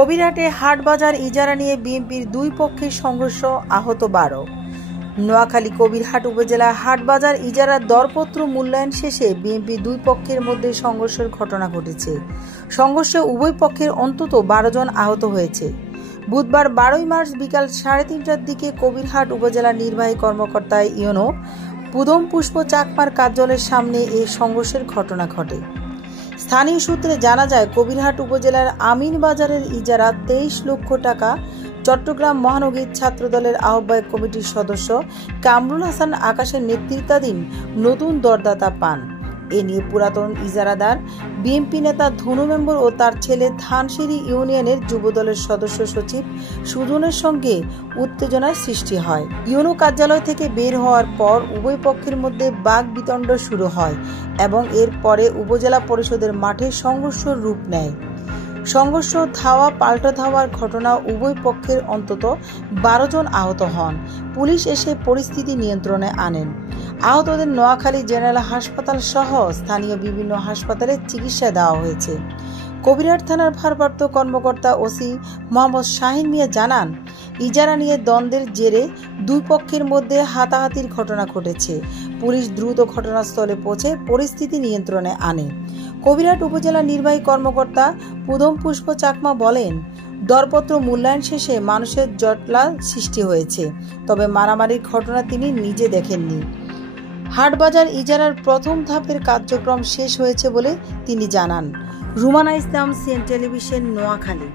কবিরহাটে হাট বাজার ইজারা নিয়ে বিএনপির দুই পক্ষের সংঘর্ষ, আহত 12। নোয়াখালী কবিরহাট উপজেলা হাট বাজার ইজারার দরপত্র মূল্যায়ন শেষে বিএনপি দুই পক্ষের মধ্যে সংঘর্ষের ঘটনা ঘটেছে। সংঘর্ষে উভয় পক্ষের অন্তত 12 জন আহত হয়েছে। বুধবার 12 মার্চ বিকাল 3:30টার দিকে কবিরহাট উপজেলা নির্বাহী কর্মকর্তা ইউনো পুদম পুষ্প চাকমার কার্যালয়ের সামনে এই সংঘর্ষের ঘটনা ঘটে। স্থানীয় সূত্রে জানা যায়, কবিরহাট উপজেলার আমিন বাজারের ইজারা 23 লক্ষ টাকা চট্টগ্রাম মহানগরী ছাত্রদলের আহ্বায়ক কমিটির সদস্য কামরুল হাসান আকাশের নেতৃত্বাধীন নতুন দরদাতা পান। এ নিয়ে পুরাতন ইজারাদার বিএনপি নেতা ধনু মেম্বর ও তার ছেলে ধানসিঁড়ি ইউনিয়নের যুবদলের সদস্য সচিব সুজনের সঙ্গে উত্তেজনার সৃষ্টি হয়। ইউনো কার্যালয় থেকে বের হওয়ার পর উভয় পক্ষের মধ্যে বাকবিতণ্ড শুরু হয় এবং এর পরে উপজেলা পরিষদের মাঠে সংঘর্ষের রূপ নেয়। সংঘর্ষ ধাওয়া পাল্টা ধাওয়ার ঘটনা উভয় পক্ষের অন্তত 12 জন আহত হন। পুলিশ এসে পরিস্থিতি নিয়ন্ত্রণে আনেন। আহতদের নোয়াখালী জেনারেল হাসপাতাল সহ স্থানীয় বিভিন্ন হাসপাতালে চিকিৎসা দেওয়া হয়েছে। কবিরহাট থানার ভারপ্রাপ্ত কর্মকর্তা ওসি মোহাম্মদ শাহিন মিয়া জানান, ইজারা নিয়ে দ্বন্দ্বের জেরে দুই পক্ষের মধ্যে হাতাহাতির ঘটনা ঘটেছে। পুলিশ দ্রুত ঘটনাস্থলে পৌঁছে পরিস্থিতি নিয়ন্ত্রণে আনে। কবিরহাট উপজেলা নির্বাহী কর্মকর্তা পুদম পুষ্প চাকমা বলেন, দরপত্র মূল্যায়ন শেষে মানুষের জটলা সৃষ্টি হয়েছে, তবে মারামারির ঘটনা তিনি নিজে দেখেননি। হাটবাজার ইজারার প্রথম ধাপের কার্যক্রম শেষ হয়েছে বলে তিনি জানান। রুমানা ইসলাম, সিএন টেলিভিশন, নোয়াখালী।